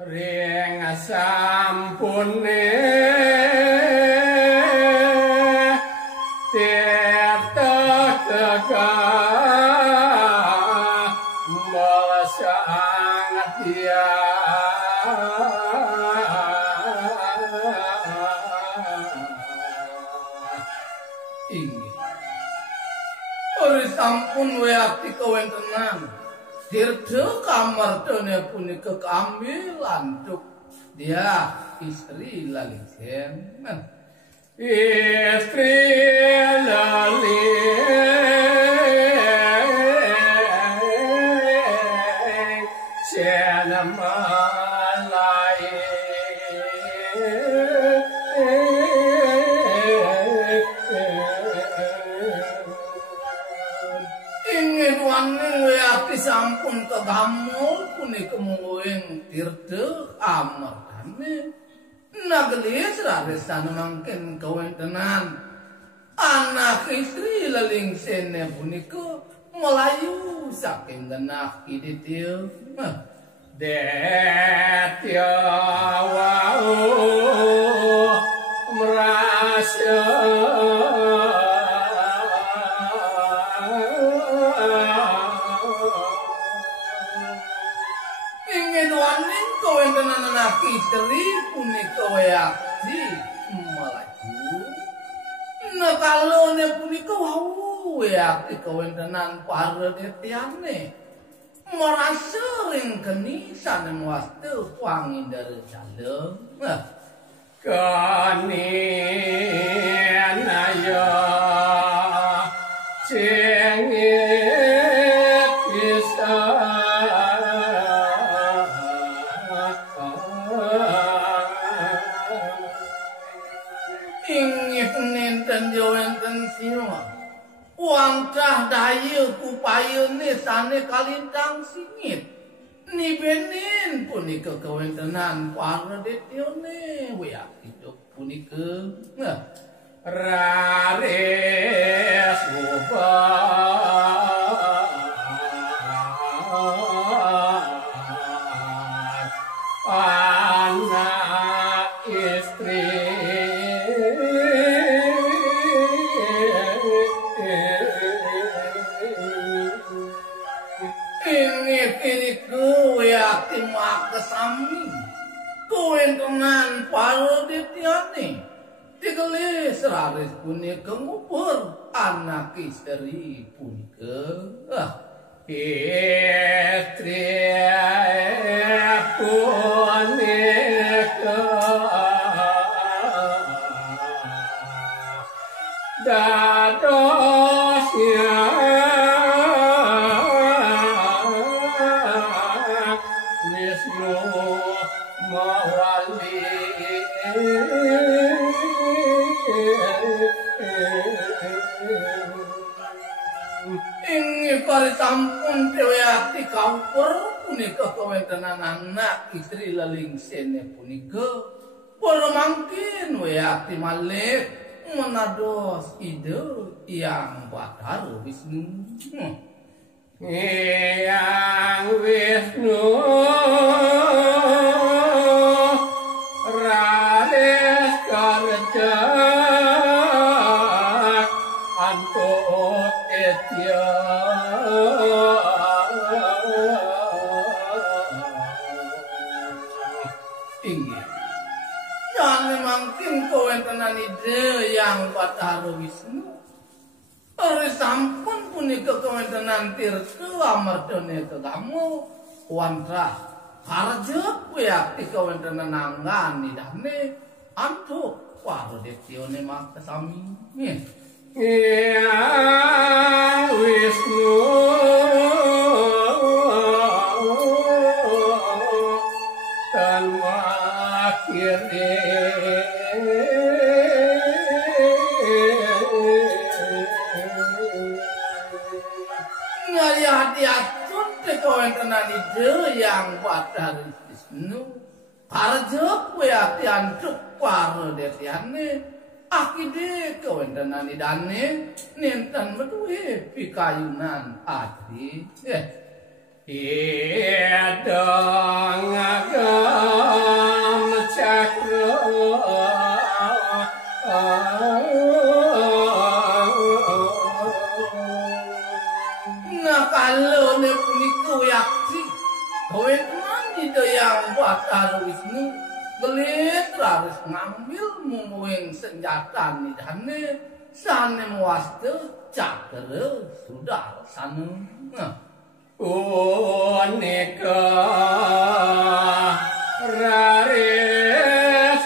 ring sampune tirta tegah sangat dia inggih ora sampun weati kawentenan tirta kamardane punika kambilan cuk dia istri lalingsen istri lalingsen malai ingin waning weati sampun kedamel punika mungguing tirta amardane nagelis raresan mangken kawentenan anak istri lalingsene punika melayu saking genah kiditil detya wau merasa ingin waning kawentenan anak istri punika weaksi melayu nah kalone punika wau weaksi kawentenan paredetiane merasa ring kenisan wastu pangindar dalem kanien ayo cengit bisa ingin nenten jawenten siwa wangcah daya kupayane sane kalintang singit nibenin punika kawentenan paredetyane weak hidup punika rares anak istri weakti makasami kawentenan paredetiane tigelis raris punika ngubur anak istri punika istri punika dadosnya mawali ingin kari sampun weakti kampur punika kawentenan anak istri lalingsene punika para mangkin weakti malih menados ide yang Bathara Wisnu yang Wisnu Rades karja antuk etya inggih yang mangkin kawentenan ide yang Bathara Wisnu ora sampun punika kawentenan tirta amardane kedamu wantrah karja weakti kawentenan nanggani dane antuk paredetyane makasami ya Wisnu tan akhire ngaya hati-hatun kawentenan ide yang Bathara Wisnu karja weakti antuk paredetyane akide kawentenan idane nenten metuhe pikayunan adi edang aga kowe mandi yang Bathara Wisnu gelit harus ngambil mumuing senjata nidane sane muaste cakra sudah sana. Unika raris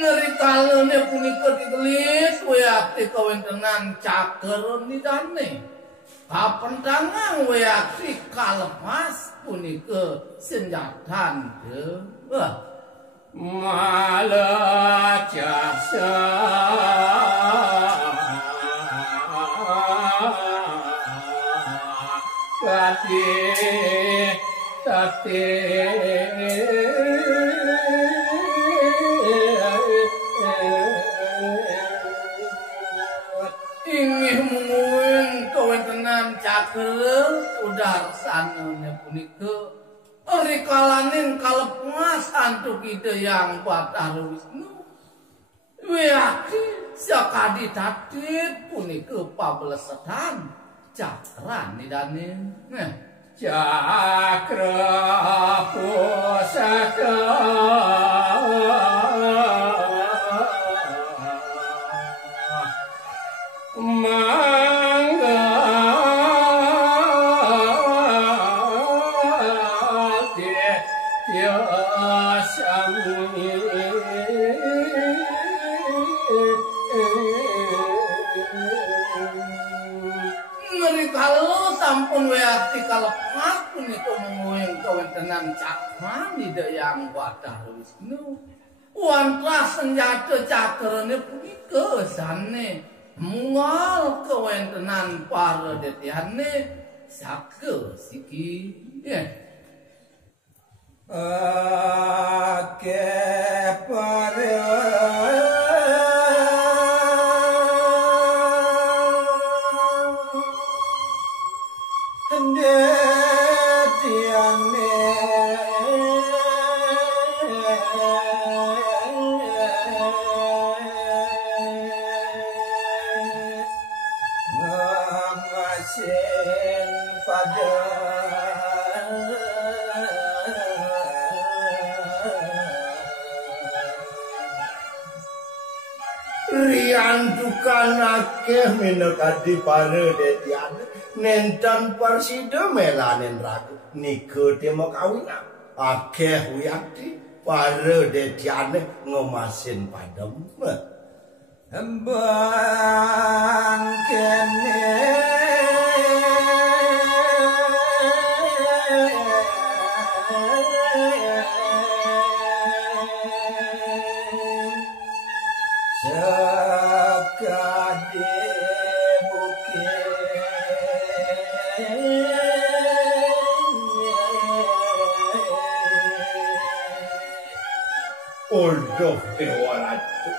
Ngerikalane punika ditelis wayakti kawentenan cakra nidane. Kapentangan wayakti kalepas punika senjatan malah jaksa tati ingih mumuing kawentenan cakra udar sanane punika rikalaning kalepas antuk ide yang Bathara Wisnu wiyaki sakadi tatip punika pablesetan cakra nidane cakra pusaka sampun wayakti kalepas punika mumuing kawentenan cakra nidayang Bathara Wisnu wantah senjata cakrane punika sane mungal kawentenan para detyane saka siki riandukan akeh minekadi para detian nenten persida melanen ragu nika demo kawinan akeh wiyakti para detian ngomasin padem embang kene Odoh Dewa Ratu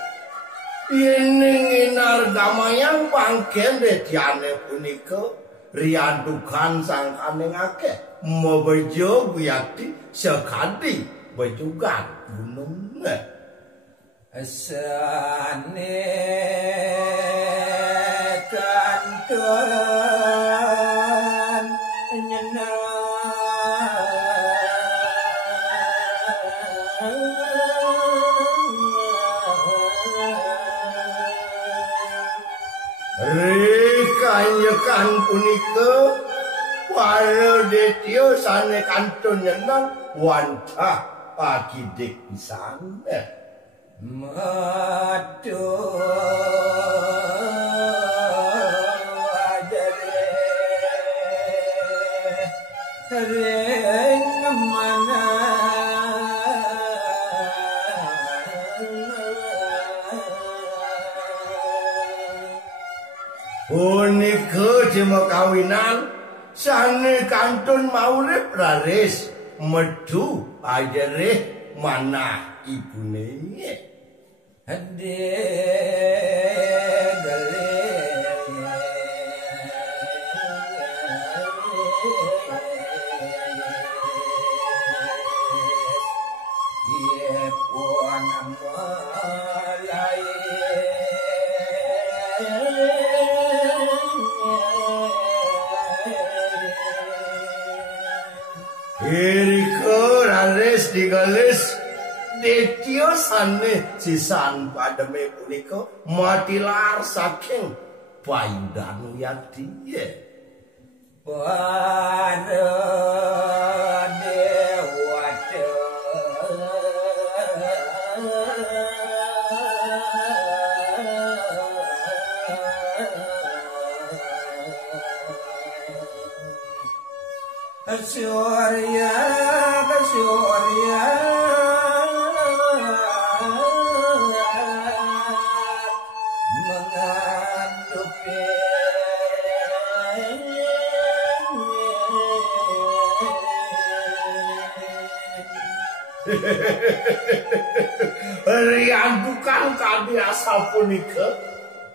ining damayang panggen dedyane punika riandukan sangkaning akeh mebejo wiyati sekadi bejugan gunung asane kanton nyenang Rekanyekan punika para detya sane kantun nyenang wantah pagidik pisan Madu ajare ring mana punika jema kawinan sane kantun maurip raris medu ajare manah ibune ade gale ye puan malai digelis detiosane sisan pademe punika matilar saking payudanu yati para dewata Surya mengadupi riandukan kadiasa punika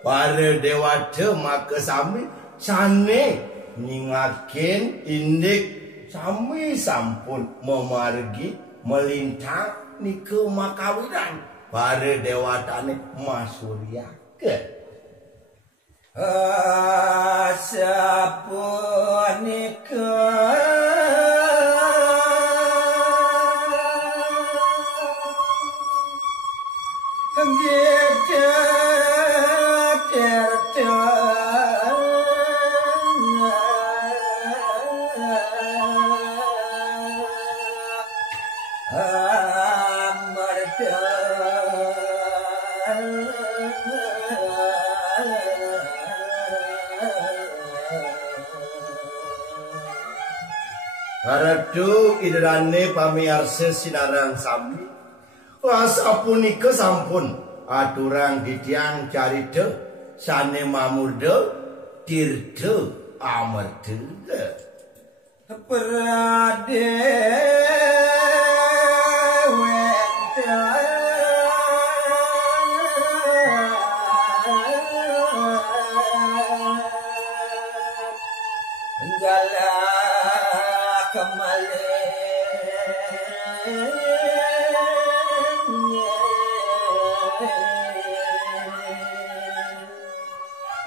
para dewata maka sami sane ningaken indik sami sampun memargi melintang nika makawinan para dewatane masuryake sapunika Haradu idrane pamiarsa sinarang sami sapunika sampun aturang ditiang carita sane mamurda tirta amarta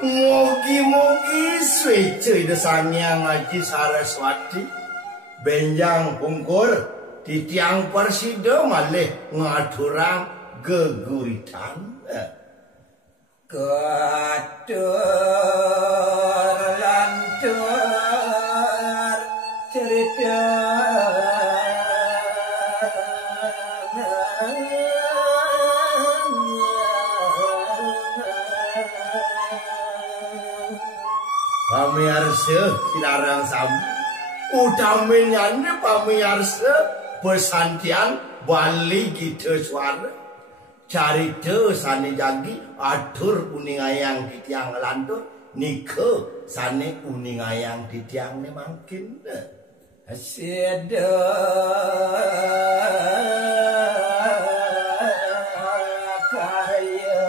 Mugi-mugi swece desanya ngaji Saraswati benjang pungkur titiang persida malih ngadurang geguritan katur lantur cerita pamiarsa sinarang sami utamenyane pamiarsa pesantian Bali Gita Swara carita sane jagi atur uning ayang titiang lantur nika sane uning ayang titiang ne mangkin seda kaya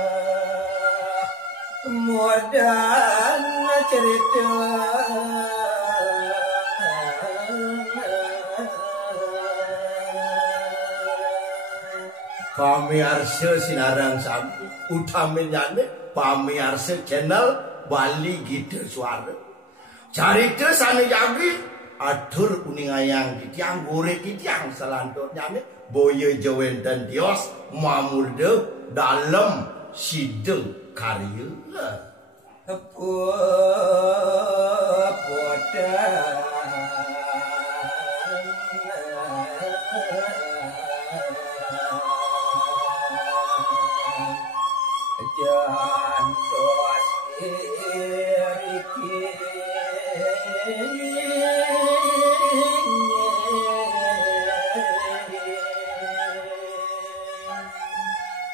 modal cerita pamiarsa sinarang sami utamenyane pamiarsa channel Bali Gita Swara carita sane jagi atur uning ayang titiang gore titiang selanturnyane boyo jawenten dios mamurda dalam sideng karya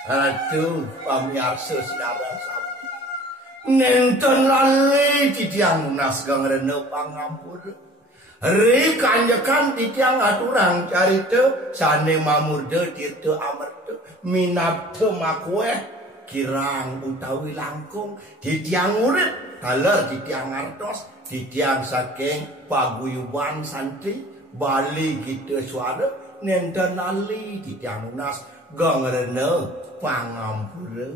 Aduh, pamiarsa sinarang sami nenten lali titiang nas gangrene pangampur ri kanjekan titiang aturang carita sane mamurda tirta amarta minabda makueh kirang utawi langkung titiang urip taler titiang artos titiang saking paguyuban santri Bali Gita Swara nenten lali titiang nas gangrene pangampura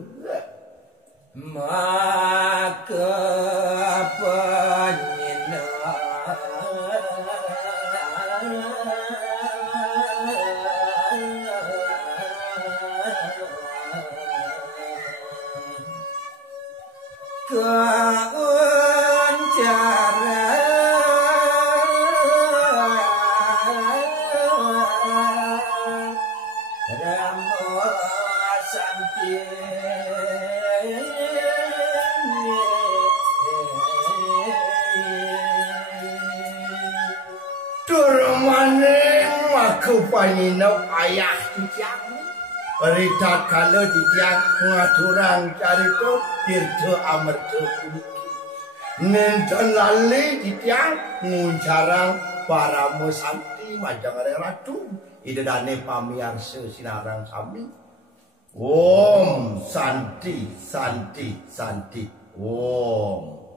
maka penyina keuncara Ramo Santi Turmaning aku panginau ayah titiang Berita kalau titiang ngaturang carito Tirto amerto puniki Nenten lali titiang nguncarang para musanti Majang ratu Idedane pamiarsa sinarang sami Om Santi Santi Santi Om